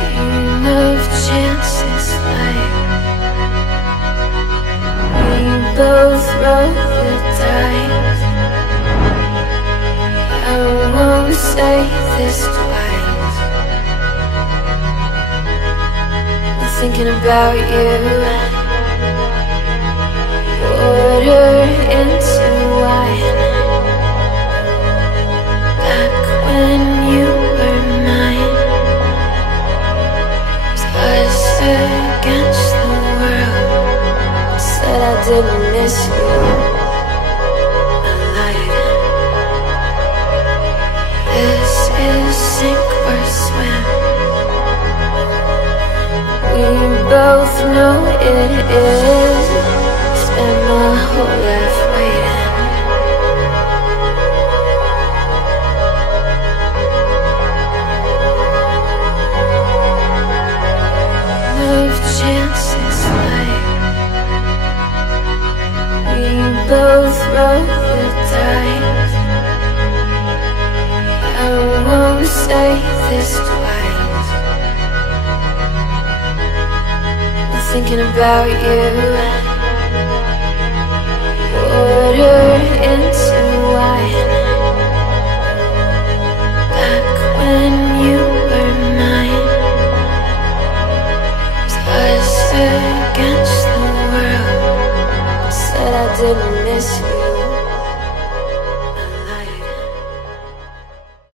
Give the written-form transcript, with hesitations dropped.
Game of chances, like we both roll the dice. I won't say this twice. I'm thinking about you. Water into wine. Back when you were mine. Us against the world. Said I didn't miss you. I lied. This is sink or swim. We both know it is. Spend my whole life waiting. Love chances, like we both roll the dice. I won't say this twice. I'm thinking about you. Water